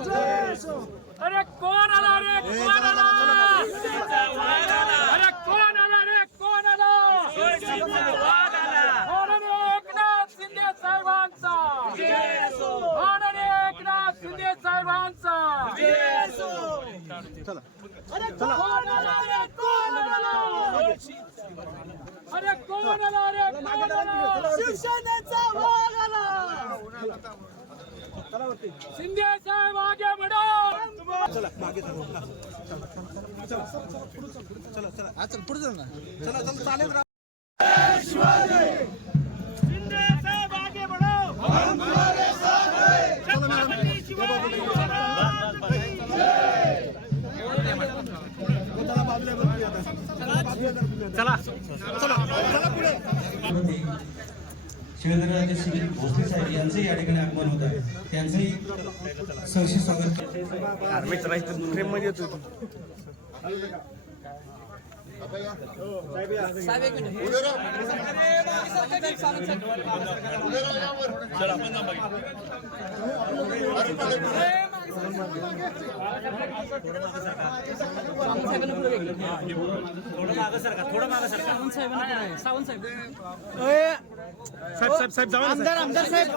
अरे कोण आला रे? कोण आला? अरे कोण आला रे? कोण आला? माननीय एकनाथ शिंदे साहेबांचा. माननीय एकनाथ शिंदे साहेबांचा. अरे कोण आला रे? कोण आला? अरे कोण आला रे? कोण आला? शिवसेनेचा शिंदे साहेब आगे बढ़ो शिंदे साहेब आगे बढ़ो चला चला पुढे शिवेंद्रराजे शिबिर भोसले साहेब यांचंही या ठिकाणी आगमन होत आहे. त्यांचंही सहर्ष स्वागत. आमदार आमदार साहेब.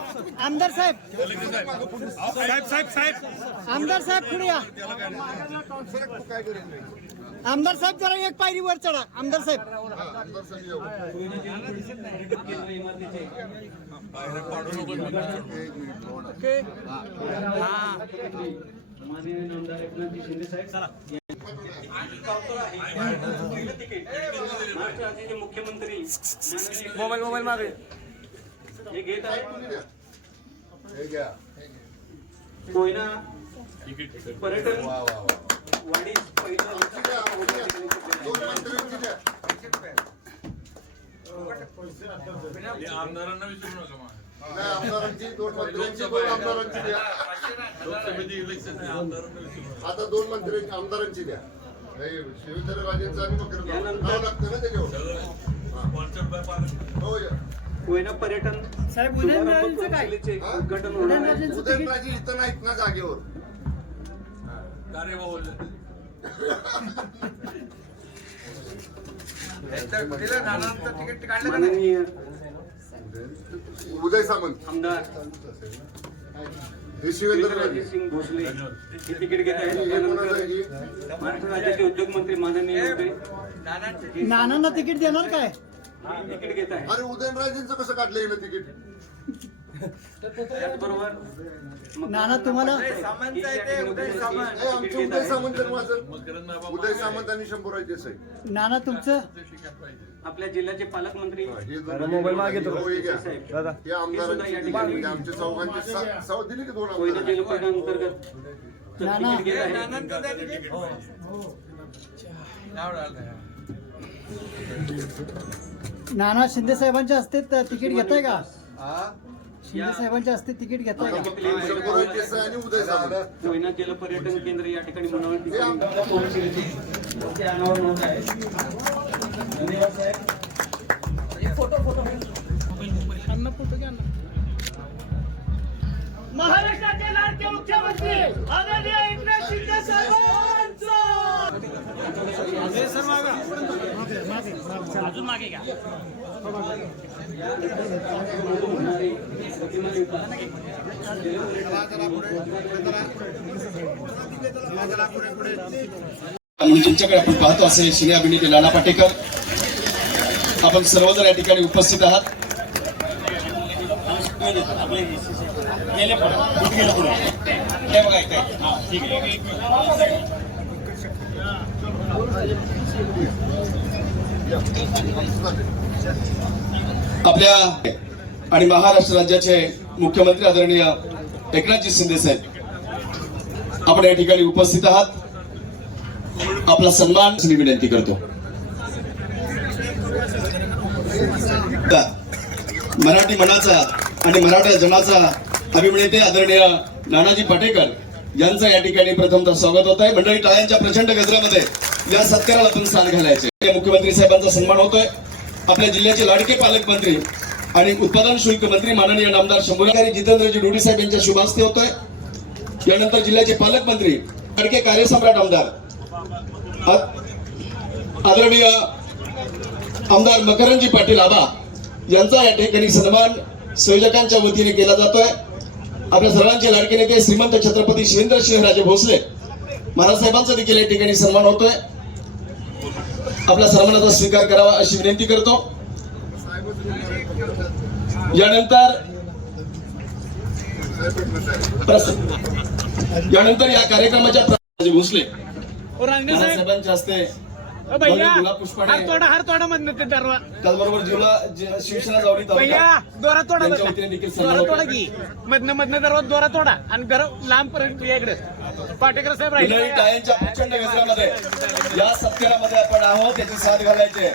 आमदार साहेब साहेब साहेब साहेब आमदार साहेब पुढे या. आमदार साहेब जरा एक पायरी वर चढा. आमदार साहेब. मुख्यमंत्री मोबाईल मोबाईल मागे हे घेत आहे कोयना पर्यटन वाढीस पहिलं दोन मंत्र्यांची द्या आमदारांना विचारू नका मग. नाही आमदारांची दोन मंत्र्यांची दोन आमदारांची द्या लोकसभेची इलेक्शन आहे, आमदारांना विचारू नका. आता दोन मंत्र्यांची आमदारांची द्या हे शिवेंद्रराजेंचं आणि मकरंद नाव लागतं ना त्याच्यावर Sponsored by पालक. हो या कोयना पर्यटन साहेब शुभारंभ कौशल्याचे हा? उद्घाटन होणार आहे उदयनराजे इथं नाहीत ना जागेवर उदय सामंत. आमदार. हे सिंग भोसले. हे तिकीट घेत आहेत? महाराष्ट्र राज्याचे उद्योगमंत्री माननीय नानांना तिकीट देणार काय? तिकीट घेत आहे अरे उदयनराजेंचं कसं काढलं तिकीट? त्याचबरोबर मग- नाना तुम्हाला हे आमचे उदय सामंत माझं. उदय सामंत आणि देसाई नाना तुमचं. आपल्या जिल्ह्याचे पालकमंत्री. हे मोबाईल मागितलं हो, हे घ्या. साहेब हे हे सुद्धा आमदारांची या दिली. ठिकाणी म्हणजे आमच्या चौघांची सा- साव दिली की दोन कोयना आमदार? जलपर्यटन अंतर्गत? तर नाना. तिकीट घेत आहे. नाना शिंदे साहेबांच्या हस्ते त- तिकीट घेताय का? शिंदे साहेबांच्या हस्ते तिकीट सामंत कोयना जलपर्यटन केंद्र या ठिकाणी महाराष्ट्राचे लाडके मुख्यमंत्री आदरणीय एकनाथ शिंदे साहेबांचा! अजून मागे घ्या म्हणून तुमच्याकडे आपण पाहतो असे श्री अभिनेते नाना पाटेकर. आपण सर्वजण या ठिकाणी उपस्थित आहात. आपल्या आणि महाराष्ट्र राज्याचे मुख्यमंत्री आदरणीय एकनाथजी शिंदे साहेब आपण या ठिकाणी उपस्थित आहात. आपला सन्मान मी विनंती करतो. मराठी मनाचा आणि मराठा जनाचा अभिनेते आदरणीय नानाजी पाटेकर यांचं या ठिकाणी प्रथमतः स्वागत होत आहे. मंडळी टाळ्यांच्या प्रचंड गजरामध्ये या सत्काराला आपण स्थान घालायचे. मुख्यमंत्री साहेबांचा सन्मान होतोय. आपल्या जिल्ह्याचे लाडके पालकमंत्री आणि उत्पादन शुल्क मंत्री माननीय नामदार शंभूराकारी जितेंद्रजी डोडी साहेब यांच्या शुभ हस्ते होतोय. यानंतर जिल्ह्याचे पालकमंत्री खडके कार्यसम्राट आमदार आदरणीय आमदार मकरंजी पाटील आबा यांचा या ठिकाणी सन्मान संयोजकांच्या वतीने केला जातोय. आपल्या सर्वांचे लाडके नेते श्रीमंत छत्रपती शिवेंद्र सिंहराजे भोसले महाराज साहेबांचा देखील या ठिकाणी सन्मान होतोय. आपल्या सन्मानाचा स्वीकार करावा अशी विनंती करतो. यानंतर यानंतर या कार्यक्रमाच्या भोसले. साहेबांच्या हस्ते भैया पुष्पाने हार तोडा हार तोडा मधनं ते दरवा. त्याचबरोबर जिल्हा शिवसेना भैया तालुका दोरा तोडा त्यांच्या वतीने दोरा सन्मान तोडा. की? मधनं मधनं दरवा दोरा तोडा आणि घर लांब पर्यंत इकडे. पाटेकर साहेब राहिले. टाळ्यांच्या प्रचंड गजरामध्ये या सत्कारामध्ये आपण आहोत याची साथ घालायचे.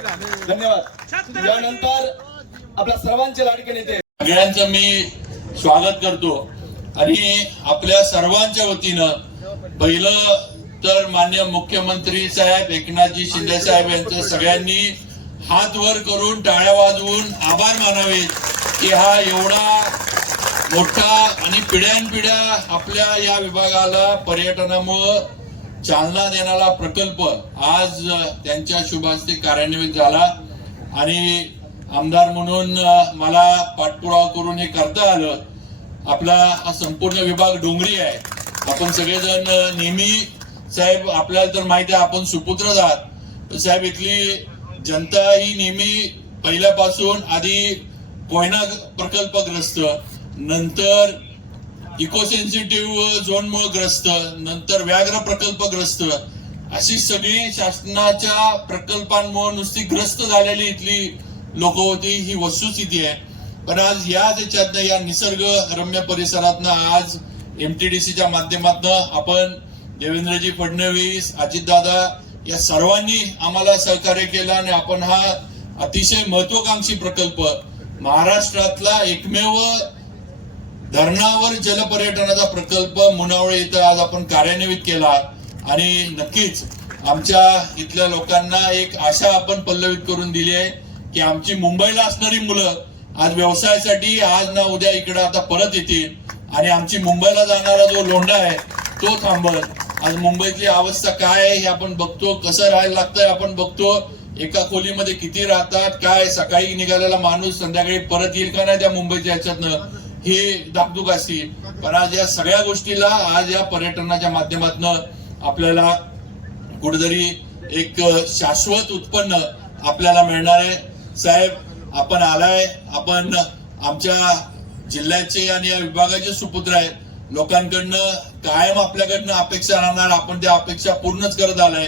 धन्यवाद. यानंतर आपल्या सर्वांचे लाडके नेते. सगळ्यांचं मी स्वागत करतो. आणि आपल्या सर्वांच्या वतीनं पहिलं तर मान्य मुख्यमंत्री साहेब एकनाथजी शिंदे साहेब यांचं सगळ्यांनी हात वर करून टाळ्या वाजवून आभार मानावेत की हा एवढा मोठा आणि पिढ्यानपिढ्या आपल्या या विभागाला पर्यटनामुळं चालना देणारा प्रकल्प आज त्यांच्या शुभास्ते कार्यान्वित झाला. आणि आमदार म्हणून मला पाठपुरावा करून हे करता आलं. आपला हा संपूर्ण विभाग डोंगरी आहे. आपण सगळेजण नेहमी साहेब आपल्याला तर माहिती आहे आपण सुपुत्रच आहात. साहेब इथली जनता ही नेहमी पहिल्यापासून आधी कोयना प्रकल्पग्रस्त नंतर इको सेन्सिटिव्ह झोनमुळे ग्रस्त नंतर व्याघ्र प्रकल्पग्रस्त अशी सगळी शासनाच्या प्रकल्पांमुळे नुसती ग्रस्त झालेली इथली लोक होती ही वस्तुस्थिती आहे. पण आज या त्याच्यातनं या निसर्ग रम्य परिसरातनं आज एमटीडीसीच्या माध्यमातनं आपण देवेंद्रजी फडणवीस अजितदादा या सर्वांनी आम्हाला सहकार्य केलं आणि आपण हा अतिशय महत्वाकांक्षी प्रकल्प महाराष्ट्रातला एकमेव धरणावर जलपर्यटनाचा प्रकल्प मुनावळे इथं आज आपण कार्यान्वित केला. आणि नक्कीच आमच्या इथल्या लोकांना एक आशा आपण पल्लवित करून दिली आहे की आमची मुंबईला असणारी मुलं आज व्यवसायासाठी आज ना उद्या इकडे आता परत येतील. आणि आमची मुंबईला जाणारा जो लोंढा आहे तो थांबत आज मुंबईतली अवस्था काय आहे हे आपण बघतो. कसं राहायला लागतंय आपण बघतो. एका खोलीमध्ये किती राहतात काय सकाळी निघालेला माणूस संध्याकाळी परत येईल का नाही त्या मुंबईच्या ह्याच्यातनं हे दागदुग असतील. पण आज या सगळ्या गोष्टीला आज या पर्यटनाच्या माध्यमातून आपल्याला कुठेतरी एक शाश्वत उत्पन्न आपल्याला मिळणार आहे. साहेब आपण आलाय. आपण आमच्या जिल्ह्याचे आणि या विभागाचे सुपुत्र आहेत. लोकांकडनं कायम आपल्याकडनं अपेक्षा राहणार आपण त्या अपेक्षा पूर्णच करत आलाय.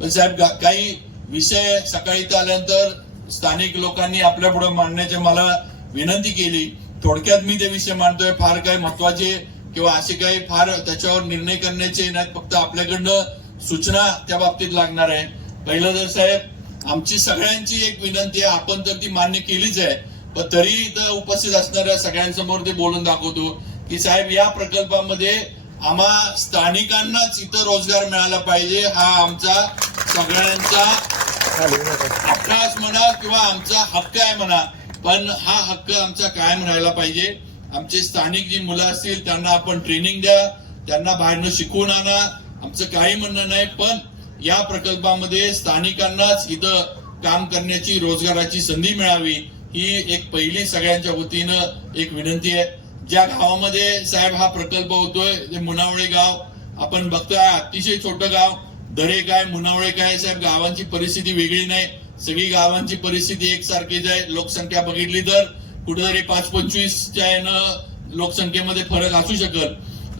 पण साहेब काही विषय सकाळी इथं आल्यानंतर स्थानिक लोकांनी आपल्या पुढे मांडण्याची मला विनंती केली. थोडक्यात मी ते विषय मांडतोय. फार काही महत्त्वाचे किंवा असे काही फार त्याच्यावर निर्णय करण्याचे नाहीत फक्त आपल्याकडनं सूचना त्या बाबतीत लागणार आहे. पहिलं तर साहेब आमची सगळ्यांची एक विनंती आहे. आपण तर ती मान्य केलीच आहे. पण तरी इथं उपस्थित असणाऱ्या सगळ्यांसमोर ते बोलून दाखवतो. की साहेब या प्रकल्पामध्ये आम्हा स्थानिकांनाच इथं रोजगार मिळाला पाहिजे हा आमचा सगळ्यांचा हक्काच म्हणा किंवा आमचा हक्क आहे म्हणा पण हा हक्क आमचा कायम राहायला पाहिजे. आमचे स्थानिक जी मुलं असतील त्यांना आपण ट्रेनिंग द्या त्यांना बाहेरनं शिकवून आणा आमचं काही म्हणणं नाही पण या प्रकल्पामध्ये स्थानिकांनाच इथं काम करण्याची रोजगाराची संधी मिळावी ही एक पहिली सगळ्यांच्या वतीनं एक विनंती आहे. ज्या गावामध्ये साहेब हा प्रकल्प होतोय ते मुनावळे गाव आपण बघतोय अतिशय छोटं गाव. दरे काय मुनावळे काय साहेब गावांची परिस्थिती वेगळी नाही. सगळी गावांची परिस्थिती एकसारखीच आहे. लोकसंख्या बघितली तर कुठेतरी पाच पंचवीसच्या यानं लोकसंख्येमध्ये फरक असू शकल.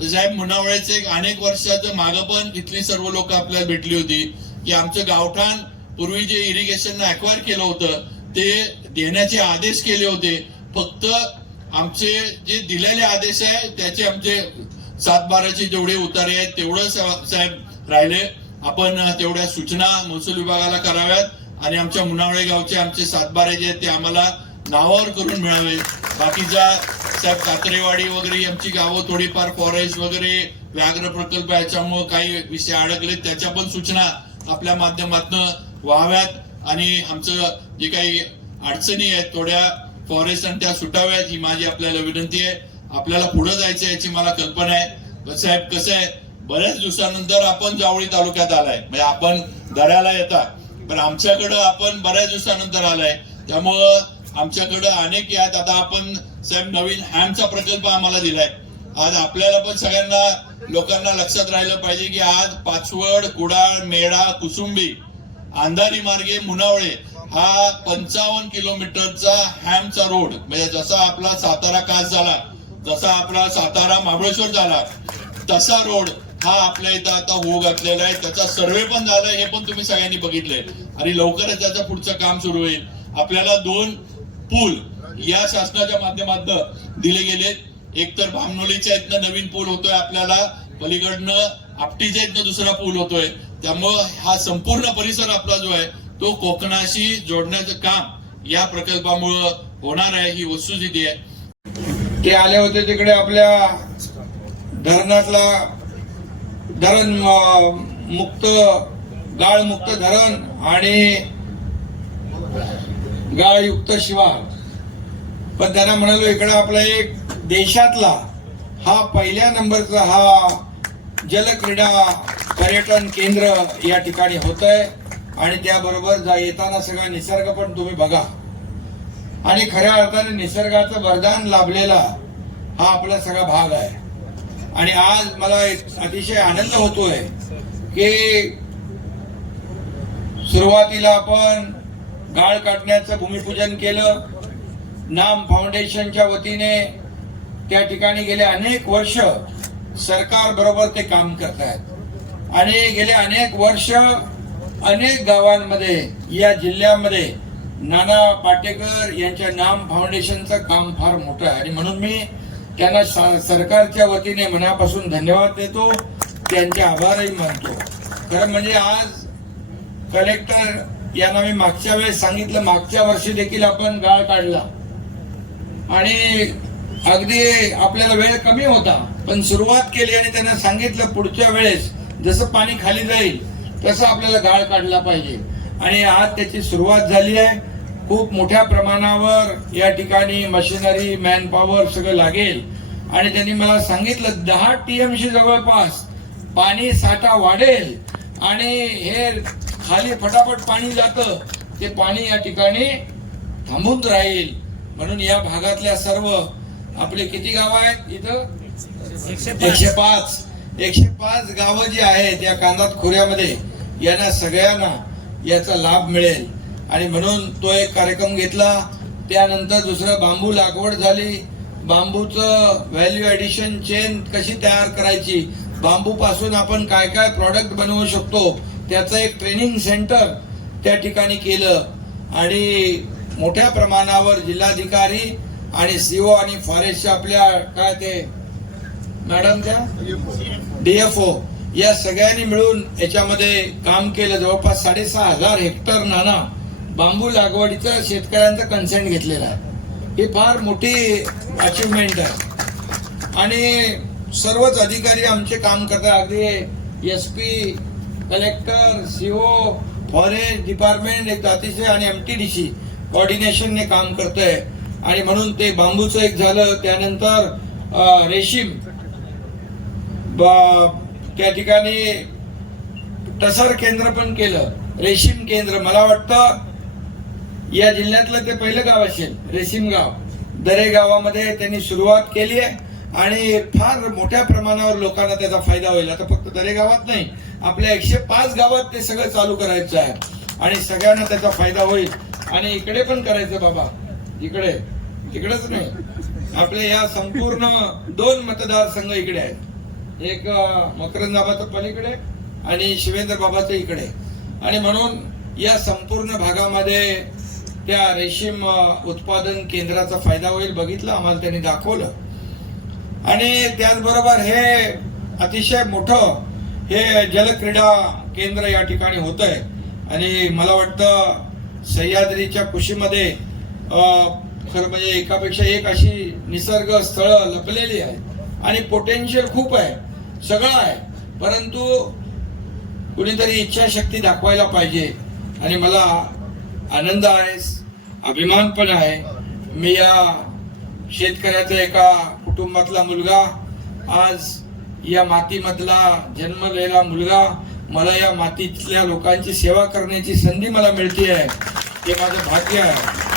साहेब मुनावळ्याचे अनेक वर्षाचं मागं पण इथली सर्व लोक आपल्याला भेटली होती. की आमचं गावठाण पूर्वी जे इरिगेशन अक्वायर केलं होतं ते देण्याचे आदेश केले होते. फक्त आमचे जे दिलेले आदेश आहे त्याचे आमचे सात बाराचे जेवढे उतारे आहेत तेवढं साहेब राहिले. आपण तेवढ्या सूचना महसूल विभागाला कराव्यात आणि आमच्या मुनावळे गावचे आमचे सातबारे जे आहेत ते आम्हाला नावावर करून मिळावे. बाकीच्या साहेब कात्रेवाडी वगैरे आमची गावं थोडीफार फॉरेस्ट वगैरे व्याघ्र प्रकल्प याच्यामुळे काही विषय अडकले. त्याच्या पण सूचना आपल्या माध्यमातून व्हाव्यात आणि आमचं जे काही अडचणी आहेत थोड्या फॉरेस्ट आणि त्या सुटाव्यात ही माझी आपल्याला विनंती आहे. आपल्याला पुढे जायचं याची मला कल्पना आहे. पण साहेब कसं आहे बऱ्याच दिवसानंतर आपण जावळी तालुक्यात आलाय. म्हणजे आपण दऱ्याला येता पण आमच्याकडं आपण बऱ्याच दिवसानंतर आलाय. त्यामुळं आमच्याकडं अनेक यात आता आपण साहेब नवीन हॅमचा प्रकल्प आम्हाला दिलाय. आज आपल्याला पण सगळ्यांना लोकांना लक्षात राहिलं पाहिजे की आज पाचवड कुडाळ मेढा कुसुंबी अंधारी मार्गे मुनावळे हा पंचावन्न किलोमीटरचा हॅमचा रोड म्हणजे जसा आपला सातारा कास झाला जसा आपला सातारा महाबळेश्वर झाला तसा रोड हा आपल्या इथं आता होऊ घातलेला आहे. त्याचा सर्वे पण झालाय हे पण तुम्ही सगळ्यांनी बघितलंय. आणि लवकरच त्याचं पुढचं काम सुरू होईल. आपल्याला दोन पूल या शासनाच्या माध्यमातून दिले गेले. एक तर भामनोलीच्या इथनं नवीन पूल होतोय आपल्याला पलीकडनं आपटीच्या इथनं दुसरा पूल होतोय. त्यामुळं हा संपूर्ण परिसर आपला जो आहे तो कोकणाशी जोडण्याचं काम या प्रकल्पामुळं होणार आहे ही वस्तुस्थिती आहे. ते आले होते तिकडे आपल्या धरणातला धरण मुक्त गाळ मुक्त धरण आणि गाळयुक्त शिवार. पण त्यांना म्हणालो इकडे आपला एक देशातला हा पहिल्या नंबरचा हा जलक्रीडा पर्यटन केंद्र या ठिकाणी होत आहे आणि त्याबरोबर जा येताना सगळा निसर्ग पण तुम्ही बघा. आणि खऱ्या अर्थाने निसर्गाचं वरदान लाभलेला हा आपला सगळा भाग आहे. आणि आज मला एक अतिशय आनंद होतोय की सुरुवातीला आपण गाळ काढण्याचं भूमिपूजन केलं. नाम फाउंडेशनच्या वतीने त्या ठिकाणी गेले अनेक वर्ष सरकार बरोबर ते काम करत आहेत आणि गेले अनेक वर्ष अनेक गावांमध्ये या जिल्ह्यामध्ये नाना पाटेकर यांच्या नाम फाउंडेशनचं काम फार मोठं आहे. आणि म्हणून मी त्यांना सरकारच्या वतीने मनापासून धन्यवाद देतो. त्यांचे आभारही मानतो. खरं म्हणजे आज कलेक्टर यांना मी मागच्या वेळेस सांगितलं मागच्या वर्षी देखील आपण गाळ काढला. आणि अगदी आपल्याला वेळ कमी होता पण सुरुवात केली आणि त्यांना सांगितलं पुढच्या वेळेस जसं पाणी खाली जाईल तसं आपल्याला गाळ काढला पाहिजे. आणि आज त्याची सुरुवात झाली आहे. खूप मोठ्या प्रमाणावर या ठिकाणी मशिनरी मॅनपॉवर सगळं लागेल. आणि त्यांनी मला सांगितलं दहा टीएमसी जवळपास पाणी साठा वाढेल. आणि हे खाली फटाफट पाणी जातं. ते पाणी या ठिकाणी थांबून राहील. म्हणून या भागातल्या सर्व आपले किती गाव आहेत इथं? एकशे पाच. एकशे पाच गावं जी आहेत या कांदात खोऱ्यामध्ये. यांना सगळ्यांना याचा लाभ मिळेल. आणि म्हणून तो एक कार्यक्रम घेतला. त्यानंतर दुसरं बांबू लागवड झाली. बांबूचं व्हॅल्यू ऍडिशन चेन कशी तयार करायची? बांबू पासून आपण काय काय प्रॉडक्ट बनवू शकतो? त्याचं एक ट्रेनिंग सेंटर त्या ठिकाणी केलं. आणि मोठ्या प्रमाणावर जिल्हाधिकारी आणि सीओ आणि फॉरेस्टच्या आपल्या काय ते मॅडम त्या? डीएफओ या सगळ्यांनी मिळून याच्यामध्ये काम केलं. जवळपास साडेसहा हजार हेक्टर नाना बांबू लागवडीचं शेतकऱ्यांचं कन्सेंट घेतलेलं आहे. ही फार मोठी अचिव्हमेंट आहे. आणि सर्वच अधिकारी आमचे काम करतात. अगदी S P collector C O forest department एक अतिशय आणि एम टी डी सी कॉर्डिनेशनने काम करतंय. आणि म्हणून ते बांबूचं एक झालं. त्यानंतर रेशीम बा त्या ठिकाणी टसर केंद्र पण केलं रेशीम केंद्र. मला वाटतं या जिल्ह्यातलं ते पहिलं गाव असेल रेशीम गाव. दरे गावामध्ये त्यांनी सुरुवात केली आहे आणि फार मोठ्या प्रमाणावर लोकांना त्याचा फायदा होईल. आता फक्त दरे गावात नाही आपल्या एकशे पाच गावात ते सगळं चालू करायचं आहे. आणि सगळ्यांना त्याचा फायदा होईल. आणि इकडे पण करायचं बाबा. इकडे. तिकडेच नाही. आपले या संपूर्ण दोन मतदारसंघ इकडे आहेत. एक मकरंदाबाचं पलीकडे आणि शिवेंद्र बाबाचं इकडे. आणि म्हणून या संपूर्ण भागामध्ये त्या रेशीम उत्पादन केंद्राचा फायदा होईल बघितलं आम्हाला त्यांनी दाखवलं. आणि त्याचबरोबर हे अतिशय मोठं हे जलक्रीडा केंद्र या ठिकाणी होत आहे आणि मला वाटतं सह्याद्रीच्या कुशीमध्ये खरं म्हणजे एकापेक्षा एक अशी निसर्ग स्थळं लपलेली आहे आणि पोटेन्शियल खूप आहे. सगळं आहे. परंतु कुणीतरी इच्छाशक्ती दाखवायला पाहिजे. आणि मला आनंद आहे अभिमान पण आहे. मी या शेतकऱ्याचा एका कुटुंबातला मुलगा आज या मातीमधला जन्मलेला मुलगा मला या मातीतल्या लोकांची सेवा करण्याची संधी मला मिळते आहे हे माझं भाग्य आहे.